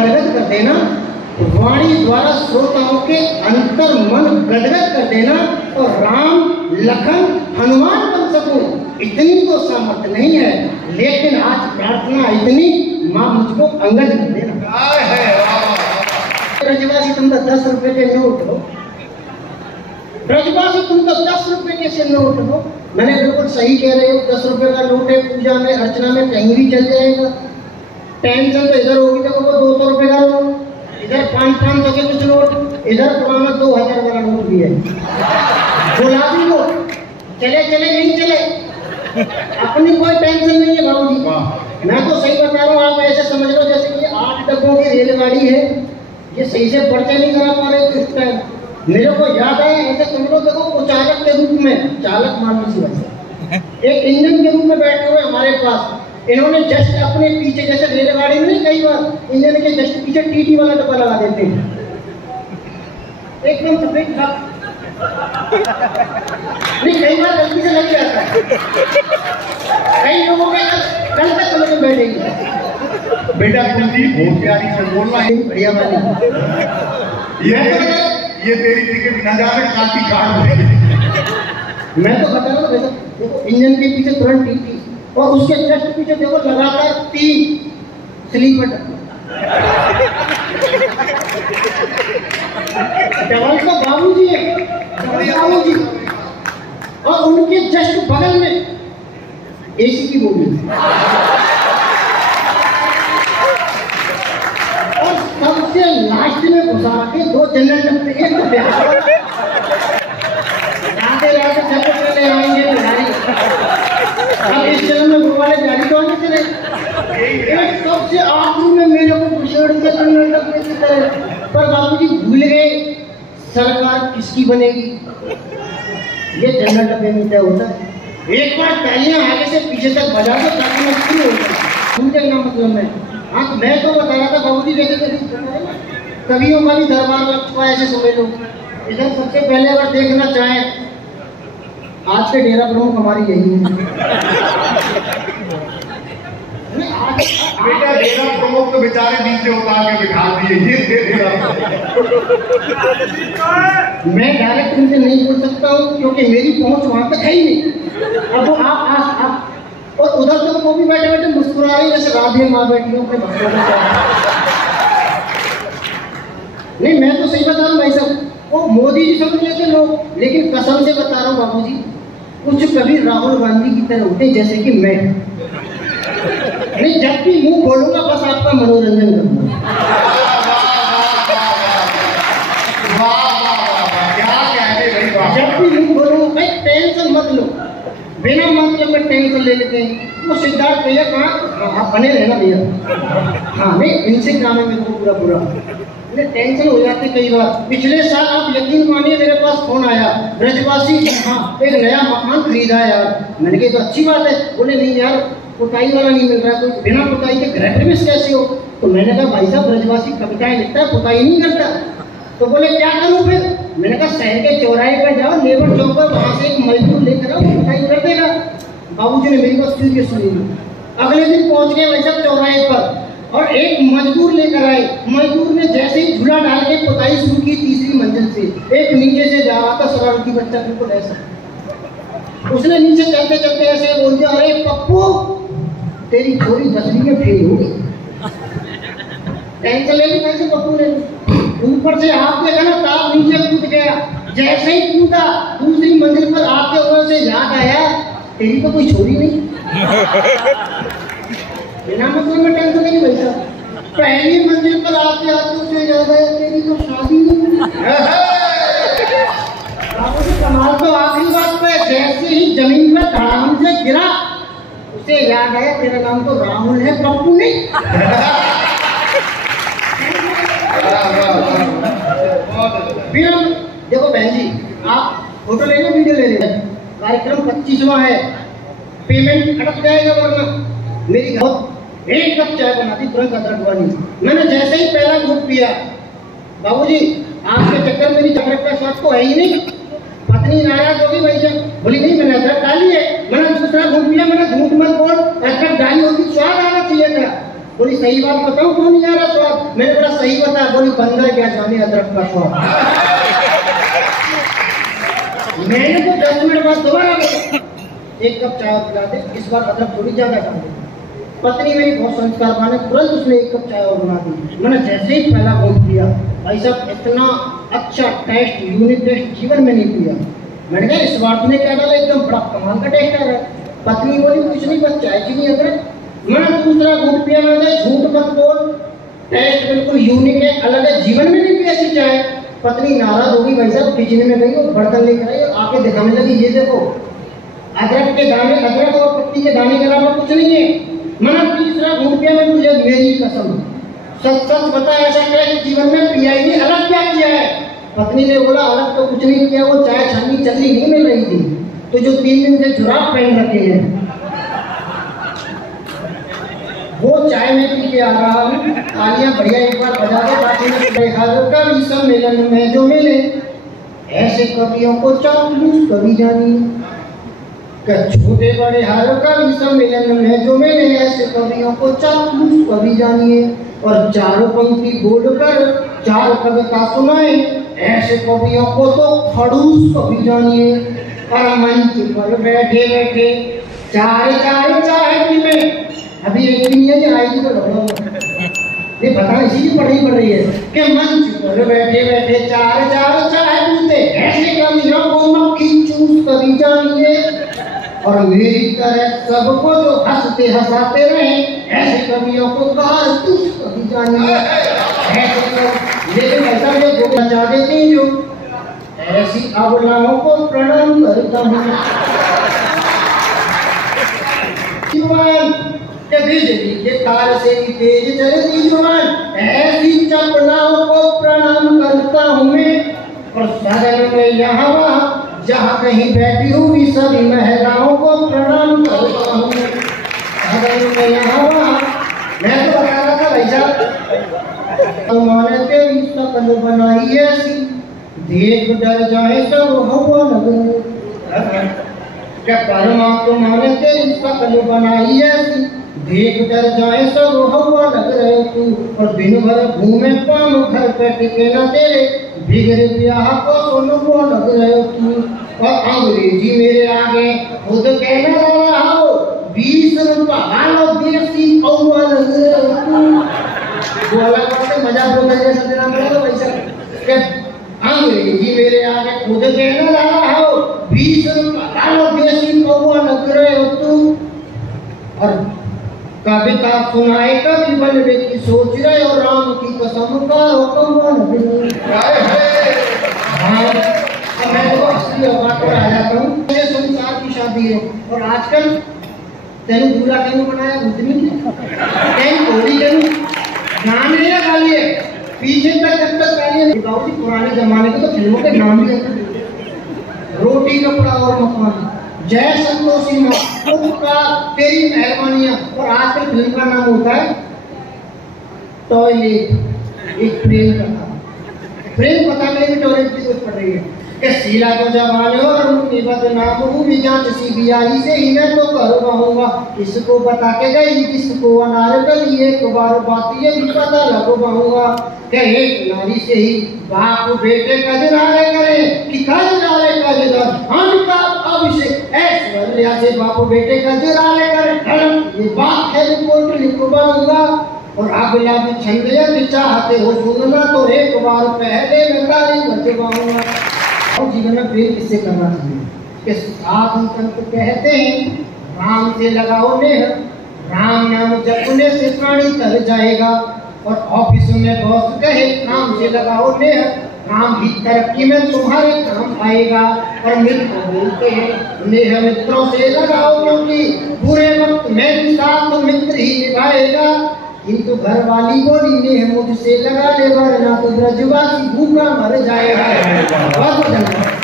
गदगद कर देना, वाणी द्वारा श्रोताओं के अंतर मन गदगद कर देना और राम लखन हनुमान बन सकूं, इतनी तो सामर्थ्य नहीं है, लेकिन आज प्रार्थना इतनी, मां मुझको अंगद कर देना। ब्रजवासी तुम तो 10 रुपए के नोट हो, ब्रजवासी तुम तो 10 रुपए के से नोट हो। मैंने बिल्कुल सही कह रहे हो, 10 रुपए का नोट है, पूजा में अर्चना में कहीं भी चल जाएगा। टेंशन तो इधर होगी तो वो 200 रुपए का नोट, इधर 500 के कुछ नोट, इधर पुराना 2000 वाला नोट भी है, गुलाबी नोट, चले चले नहीं चले, अपनी कोई टेंशन नहीं है बाबूजी। मैं तो सही बता रहा हूँ, आप ऐसे समझ लो जैसे कि 8 डब्बों की रेलगाड़ी है, ये सही से पर्चे नहीं करा पा रहे थे उस टाइम। मेरे को याद आया, ऐसे समझ लो, देखो चालक के रूप में, चालक मानने से वैसे एक इंजन के रूप में बैठे हुए हमारे पास, इन्होंने जस्ट अपने पीछे, जैसे रेलगाड़ी में नहीं कई बार इंजन के जस्ट पीछे टीटी वाला डब्बा लगा देते हैं, एकदम सफेद था, नहीं कई बार गलती से लग जाता है, कई लोगों के कल तक समझ में बैठेगी। बेटा कुलदीप बहुत प्यारी से बोलना है, बढ़िया वाली ये तेरी टिकट न जाने काटी काट। मैं तो बता रहा हूँ, देखो इंजन के पीछे तुरंत टीटी और उसके जस्ट पीछे देखो लगातार 3 स्लीपर डबल का बाबूजी है, बाबूजी, और उनके जस्ट बगल में एसी की बोगी, और सबसे लास्ट में घुसा के 2 जनरल डब्बे, एक तो बिहार आगे रात चले आएंगे बिहारी, अब इस जन्म में गुरु वाले गाड़ी तो आगे चले, एक सबसे आखिर में मेरे को घुसेड़ के जनरल डब्बे की तरह। पर बाबूजी भूल गए सरकार किसकी बनेगी, ये जनरल डब्बे में क्या होता है, एक बार तालियां आगे से पीछे तक बजा दो ताकि मैं शुरू हो जाए, समझे ना मतलब मैं। हाँ मैं तो बता रहा था बाबूजी, जैसे कवियों का भी दरबार लग चुका है, ऐसे समझ लो। इधर सबसे पहले अगर देखना चाहें, आज के डेरा प्रमुख हमारी यही है। बेटा डेरा प्रमुख तो बेचारे नीचे उतार के बिठा दिए, मैं डायरेक्ट उनसे नहीं बोल सकता हूँ क्योंकि मेरी पहुंच वहां तक है ही नहीं। अब वो आप और उधर तो वो भी बैठे बैठे मुस्कुरा रही जैसे राधे माँ बैठी हो अपने भक्तों के साथ। नहीं मैं तो सही बता रहा हूँ भाई साहब, वो मोदी जी समझ लेते लोग, लेकिन कसम से बता रहा हूँ बाबूजी, कुछ कभी राहुल गांधी की तरह होते जैसे कि मैं नहीं, जब भी मुंह खोलूंगा बस आपका मनोरंजन करूंगा। जब भी मुंह खोलूंगा भाई टेंशन मत लो, बिना मतलब में टेंशन ले लेते हैं। वो सिद्धार्थ भैया कहाँ बने रहना भैया, हाँ नहीं इनसे काम है मेरे को पूरा पूरा, टेंशन हो जाती कई बार। पिछले साल आप यकीन मानिए मेरे पास फोन आया, ब्रजवासी हाँ एक नया मकान खरीदा है यार। मैंने कहा तो अच्छी बात है। बोले नहीं यार पुताई वाला नहीं मिल रहा, तो बिना पुताई के गृह प्रवेश कैसे हो। तो मैंने कहा भाई साहब ब्रजवासी कविताएं लिखता है, पुताई नहीं करता। तो बोले क्या करूँ फिर। मैंने कहा शहर के चौराहे पर जाओ, लेबर चौक पर, वहां से एक मजदूर लेकर आओ, पुताई कर देगा। बाबूजी ने मेरी बात सीरियस सुनी। अगले दिन पहुंच गए वैसे चौराहे पर और एक मजदूर लेकर आए। मजदूर ने जैसे ही झूला डाल के पुताई शुरू की तीसरी मंजिल से, एक नीचे से जा रहा था शरारती बच्चा बिल्कुल ऐसा, उसने नीचे चलते चलते ऐसे बोल दिया, अरे पप्पू तेरी छोरी 10वीं में फेल हो गई। टेंशन ले ली कैसे पप्पू ने, ऊपर से हाथ देखा ना ताप नीचे कूद गया। जैसे ही कूदा दूसरी मंजिल पर आपके ऊपर से याद आया तेरी तो कोई छोरी नहीं। बिना मतलब में टेंशन नहीं भाई साहब, पहली मंजिल पर आपके हाथों से याद आया तेरी तो शादी नहीं। कमाल तो आखिरी बात पे जैसे ही जमीन पर धड़ाम से गिरा उसे याद आया तेरा नाम तो राहुल है, पप्पू नहीं। देखो बहन जी आप फोटो ले लो, वीडियो ले लेना, कार्यक्रम 25वां है, पेमेंट अटक जाएगा वरना। मेरी घर एक कप चाय बनाती तुरंत अदरक वाली, मैंने जैसे ही पहला घूट पिया, बाबूजी आपके चक्कर मेरी अदरक का स्वाद तो है ही नहीं। पत्नी नाराज होगी भाई साहब, बोली नहीं मैंने अदरक डाली है। मैंने दूसरा घूट पिया, मैंने झूठ मत बोल, अदरक डाली होगी स्वाद आना चाहिए था। बोली सही बात बताऊं क्यों नहीं आ रहा स्वाद। मैंने बड़ा सही बताया, बोली बंदर क्या जाने अदरक का शौक। मैंने तो 10 मिनट बाद दोबारा एक कप चाय पिला दे, इस बार अदरक थोड़ी ज्यादा डाल दे। पत्नी मेरी बहुत संस्कारवान है, तुरंत उसने एक कप चाय और बना दी। मैंने जैसे ही पहला घूंट दिया, भाई साहब इतना अच्छा टेस्ट, यूनिक टेस्ट जीवन में नहीं पिया। मैंने कहा इस बार तुमने क्या डाला, एकदम बड़ा कमाल का टेस्ट आ रहा है। पत्नी बोली कुछ नहीं, बस चाय चीनी अदरक। मैंने दूसरा घूंट पिया, मैंने झूठ मत बोल, टेस्ट बिल्कुल यूनिक है, अलग है, जीवन में नहीं पिया ऐसी चाय। पत्नी नाराज होगी, भाई साहब किचन में गई और बर्तन लेकर आई और आके दिखाने लगी, ये देखो अदरक के दाने, अदरक और पत्ती के दाने के अलावा कुछ नहीं है। मैंने तीसरा घूंट पिया, मैं तुझे मेरी कसम सच सच बता, ऐसा क्या है जीवन में पिया ही नहीं, अलग क्या किया है? पत्नी ने बोला अलग तो कुछ नहीं किया, वो चाय छन्नी चलनी नहीं मिल रही थी, तो जो 3 दिन से जुराब पहन रखे हैं वो चाय में पी के आ रहा हूँ। तालियां बढ़िया एक बार बजा दो ताकि मैं कवि सम्मेलन में जो मिले, ऐसे कवियों को चापलूस कवि जानिए। छोटे बड़े हर कवि सम्मेलन में जो मिले, ऐसे कवियों को चापलूस कवि जानिए। और चारों पंक्ति बोलकर 4 कविता सुनाए, ऐसे कवियों को तो खड़ूस कवि जानिए। और मंच पर बैठे बैठे 4 चाय पी में, अभी एक भी नहीं है जो आएगी तो लगा ये पता इसी की पढ़ी पड़ रही है कि मंच पर बैठे बैठे 4 चाय पीते, ऐसे कवियों को मक्खी चूस कवि जानिए। और मेरी तरह सबको जो हंसते हंसाते रहे, ऐसे कवियों को कारतूस कवि जानिए। ऐसे लेकिन ऐसा ये जो बचा देती जो ऐसी अबलाओं को प्रणाम करता हूँ। बिजली के तार से तेज चलती जुबान, ऐसी चपलाओं को प्रणाम करता हूँ मैं। और सदन में यहाँ वहाँ जहाँ कहीं बैठी हुई सभी महिलाओं को प्रणाम करता हूँ। सदन में यहाँ वहाँ मैं तो बता रहा था भाई साहब, उन्होंने तेरी शकल बनाई ऐसी, देख डर जाए सब हवा लगे। क्या परमात्मा ने तेरी शकल बनाई ऐसी, देख डर जाए सब हवा लग रहे तू। और दिन भर घूमे पाम घर पे टिके न तेरे, बिगड़े ब्याह को सुनबो लग रहे तू। और अंग्रेजी मेरे आगे खुद कहने रहा हो, 20 रुपया लो देसी कौवा लग रहे तू। वो अलग बात है, मजाक होता है जैसा देना पड़ेगा वैसा। अंग्रेजी मेरे आगे खुद कहने रहा हो, 20 रुपया लो देसी कौवा लग रहे हो तू। और कविता सुनाए कभी बनने की सोच रहे हो, राम की कसम का कौवा लग हाँ। अब मैं तो असली बात पर आ जाता हूँ। मेरे संसार की शादी है और आजकल तेनु दूल्हा क्यों बनाया, उतनी तेनु होली क्यों गाने या गाली है पीछे तक जब तक गाली बाबूजी। पुराने जमाने के तो फिल्मों के नाम भी है, रोटी कपड़ा और मकान, जय संतोषी माँ, उनका तेरी मेहरबानियां। और आजकल फिल्म का नाम होता है टॉयलेट, एक प्रेम कथा। प्रेम कथा में भी टॉयलेट की कुछ पड़ रही है कि शीला को जवान हो और उनकी बदनाम हो, भी जांच CBI से ही मैं तो करवाऊंगा। किसको बता के गई किसको अनारकली, एक बार बात ये भी पता लगवाऊंगा कि एक नारी से ही बाप बेटे कजरारे करे कि कजरारे कजरार अमिताभ अभिषेक ऐश्वर्या से बाप बेटे कजरारे करे। ये बात है रिपोर्ट लिखवाऊंगा। और अगला भी छंद यदि चाहते हो सुनना तो एक बार पहले मैं ताली बजवाऊंगा। और जीवन में प्रेम किससे करना चाहिए कि साधु संत कहते हैं, राम से लगाओ नेह, राम नाम जपने से प्राणी तर जाएगा। और ऑफिस में बॉस कहे राम से लगाओ नेह, राम की तरक्की में तुम्हारे काम आएगा। और मित्र बोलते हैं नेह मित्रों से लगाओ, क्योंकि बुरे वक्त में भी साथ मित्र ही निभाएगा। किंतु घर वाली बोली नेह मुझसे लगा ले, वरना तो ब्रजवासी भूखा मर जाएगा। बहुत धन्यवाद।